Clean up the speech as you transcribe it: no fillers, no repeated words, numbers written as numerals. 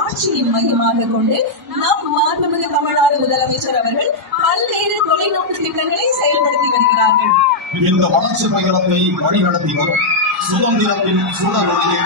ஆட்சியின் மையமாக கொண்டு நம் மாண்புமிகு தமிழ்நாடு முதலமைச்சர் அவர்கள் பல்வேறு தொலைநோக்கு திட்டங்களை செயல்படுத்தி வருகிறார்கள். இந்த வளர்ச்சி பயணத்தை வழிநடத்தி வரும் சுதந்திரத்தின் சுடரொளியை